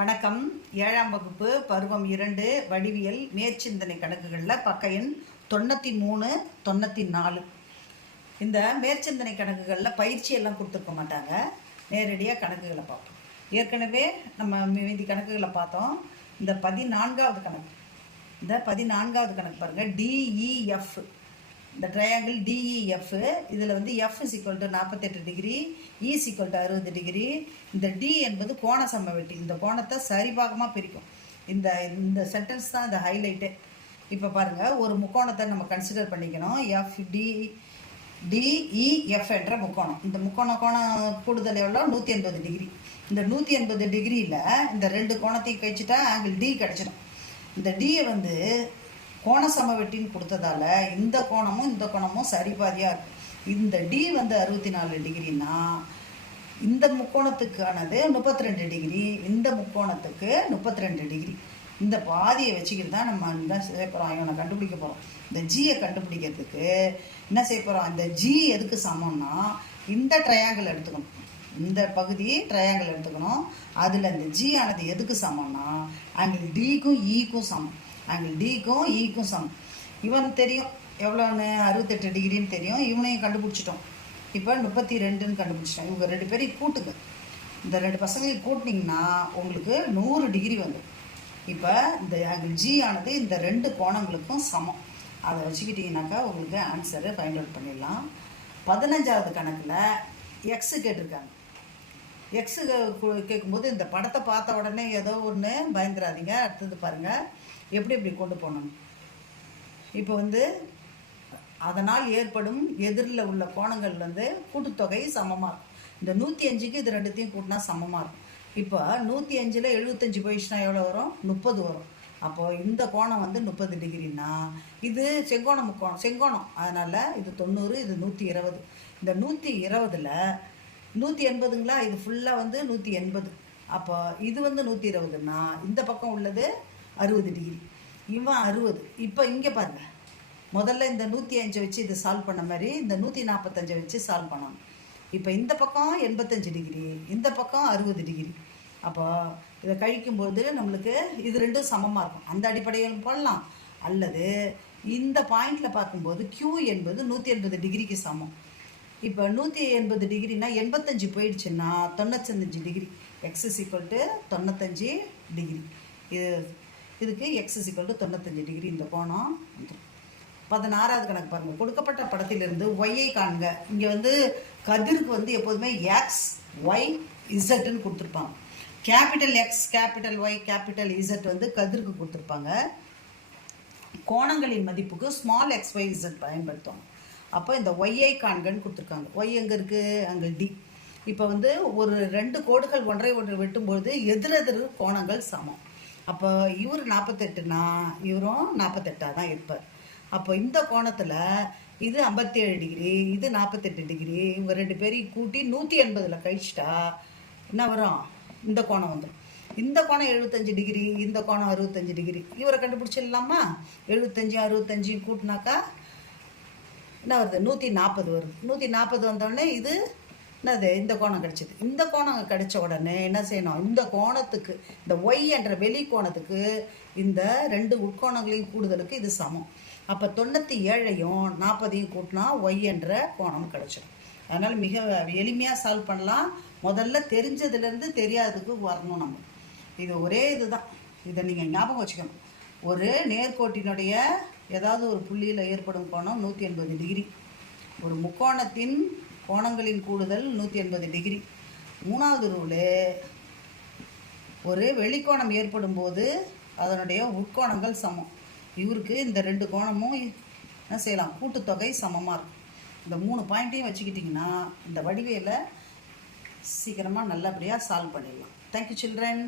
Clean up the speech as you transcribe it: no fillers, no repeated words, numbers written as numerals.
வணக்கம். 7ஆம் வகுப்பு பருவம் 2 வடிவியல் மேற்சிந்தனை கணக்குகளில் பக்க எண் 93, 94. இந்த மேற்சிந்தனை கணக்குகளில் பயிற்சியெல்லாம் கொடுத்துருக்க மாட்டாங்க, நேரடியாக கணக்குகளை பார்ப்போம். ஏற்கனவே நம்ம மீதி கணக்குகளை பார்த்தோம். இந்த 14வது கணக்கு, பாருங்கள், DEF. இந்த ட்ரையாங்கிள் DEF, இதில் வந்து F = 48 டிகிரி, E = 60 டிகிரி. இந்த D என்பது கோண சமவெட்டி. இந்த கோணத்தை சரிபாகமாக பிரிக்கும். இந்த சென்டென்ஸ் தான் இந்த ஹைலைட்டு. இப்போ பாருங்கள், ஒரு முக்கோணத்தை நம்ம கன்சிடர் பண்ணிக்கணும். DEF என்ற முக்கோணம். இந்த கோண கூடுதல் எவ்வளோ? 180 டிகிரி. இந்த 180 டிகிரியில் இந்த ரெண்டு கோணத்தையும் கழிச்சிட்டா ஆங்கிள் D கிடச்சிடும். இந்த Dயை வந்து கோண சமவெட்டின்னு கொடுத்ததால இந்த கோணமும் சரிபாதியாக இருக்கும். இந்த D வந்து 64 டிகிரினா இந்த முக்கோணத்துக்கானது 32 டிகிரி, இந்த முக்கோணத்துக்கு 32 டிகிரி. இந்த பாதியை வச்சுக்கிட்டு தான் நம்ம என்ன செய்ய போகிறோம், இவனை கண்டுபிடிக்க போகிறோம். இந்த Gயை கண்டுபிடிக்கிறதுக்கு என்ன செய்ய போகிறோம், இந்த G எதுக்கு சமம்னா இந்த ட்ரையாங்கிள் எடுத்துக்கணும். இந்த பகுதி ட்ரையாங்கிள் எடுத்துக்கணும். அதில் இந்த G ஆனது எதுக்கு சமம்னா ஆங்கிள் Dக்கும் Eக்கும் சமம். ஆங்கிள் Dக்கும் Eக்கும் சமம். இவன் தெரியும் எவ்வளோன்னு, 68 டிகிரின்னு தெரியும். இவனையும் கண்டுபிடிச்சிட்டோம். இப்போ 32ன்னு கண்டுபிடிச்சிட்டோம். இவங்க ரெண்டு பேரையும் கூட்டுங்க. இந்த ரெண்டு பசங்களையும் கூட்டினீங்கன்னா உங்களுக்கு 100 டிகிரி வந்துடும். இப்போ இந்த ஆங்கிள் G ஆனது இந்த ரெண்டு கோணங்களுக்கும் சமம். அதை வச்சுக்கிட்டிங்கனாக்கா உங்களுக்கு ஆன்சரை ஃபைண்ட் அவுட் பண்ணிடலாம். 15வது கணக்கில் எக்ஸு கேட்டிருக்காங்க. எக்ஸு கேட்கும்போது இந்த படத்தை பார்த்த உடனே ஏதோ ஒன்று பயந்துடாதீங்க. அடுத்தது பாருங்கள் எப்படி கொண்டு போகணும். இப்போ வந்து அதனால் ஏற்படும் எதிரில் உள்ள கோணங்கள் வந்து கூட்டுத்தொகை சமமாக இருக்கும். இந்த 105க்கு இது ரெண்டுத்தையும் கூட்டினா சமமாக இருக்கும். இப்போ 105ல் 75 போயிடுச்சுன்னா எவ்வளோ வரும்? 30 வரும். அப்போது இந்த கோணம் வந்து 30 டிகிரின்னா இது செங்கோணம். அதனால் இது 90, இது 120. இந்த 120ல் 180ங்களா, இது ஃபுல்லாக வந்து 180. அப்போ இது வந்து 120ன்னா இந்த பக்கம் உள்ளது 60 டிகிரி, இவன் 60. இப்போ இங்கே பாருங்கள், முதல்ல இந்த 105 வச்சு இது சால்வ் பண்ண மாதிரி இந்த 145 வச்சு சால்வ் பண்ணணும். இப்போ இந்த பக்கம் 85 டிகிரி, இந்த பக்கம் 60 டிகிரி. அப்போ இதை கழிக்கும்போது நம்மளுக்கு இது ரெண்டும் சமமாக இருக்கும். அந்த அடிப்படையில் போடலாம். அல்லது இந்த பாயிண்டில் பார்க்கும்போது Q என்பது 180 டிகிரிக்கு சமம். இப்போ 180 டிகிரினா 85 போயிடுச்சுன்னா 95 டிகிரி. X = 95 degree. இதுக்கு X = 95 டிகிரி. இந்த கோணம் 16வது கணக்கு பாருங்கள். கொடுக்கப்பட்ட படத்திலிருந்து ஒய்யை காண்க. இங்கே வந்து கதிருக்கு வந்து எப்போதுமே X, Y, Zன்னு கொடுத்துருப்பாங்க. Capital X, capital Y, capital Z வந்து கதிருக்கு கொடுத்துருப்பாங்க. கோணங்களின் மதிப்புக்கு ஸ்மால் x, y, z பயன்படுத்துவாங்க. அப்போ இந்த ஒய்யை காண்கன்னு கொடுத்துருக்காங்க. ஒய் எங்கே இருக்குது? Angle D. இப்போ வந்து ஒரு ரெண்டு கோடுகள் ஒன்றை வெட்டும்பொழுது எதிரெதிர் கோணங்கள் சமம். அப்போ இவர் 48னா இவரும் 48ஆக தான் இருப்பார். அப்போ இந்த கோணத்தில் இது 57 டிகிரி, இது 48 டிகிரி. இவங்க ரெண்டு பேரையும் கூட்டி 180ல் கழிச்சிட்டா என்ன வரும்? இந்த கோணம் வந்துடும். இந்த கோணம் 75 டிகிரி, இந்த கோணம் 65 டிகிரி. இவரை கண்டுபிடிச்சிடலாமா? 75 65 கூட்டினாக்கா என்ன வருது? 140 வருது. 140 வந்தோடனே இது என்னது? இந்த கோணம் கிடச்சிது. இந்த கோணம் கிடைச்ச உடனே என்ன செய்யணும்? இந்த கோணத்துக்கு, இந்த ஒய் என்ற வெளி கோணத்துக்கு இந்த ரெண்டு உட்கோணங்களையும் கூடுதலுக்கு இது சமம். அப்போ 97ஐயும் 40ஐயும் கூட்டினா ஒய் என்ற கோணம் கிடச்சிடும். அதனால் மிக எளிமையாக சால்வ் பண்ணலாம். முதல்ல தெரிஞ்சதுலேருந்து தெரியாததுக்கு வரணும் நம்ம. இது ஒரே இதுதான். இதை நீங்கள் ஞாபகம் வச்சுக்கணும். ஒரு நேர்கோட்டினுடைய ஏதாவது ஒரு புள்ளியில் ஏற்படும் கோணம் 180 டிகிரி. ஒரு முக்கோணத்தின் கோணங்களின் கூடுதல் 180 டிகிரி. 3வது ரூலு, ஒரு வெளிக்கோணம் ஏற்படும் போது அதனுடைய உட்கோணங்கள் சமம். இவருக்கு இந்த ரெண்டு கோணமும் என்ன செய்யலாம்? கூட்டுத்தொகை சமமாக இருக்கும். இந்த 3 பாயிண்ட்டையும் வச்சுக்கிட்டிங்கன்னா இந்த வடிவியலை சீக்கிரமாக நல்லபடியாக சால்வ் பண்ணிடலாம். Thank you children.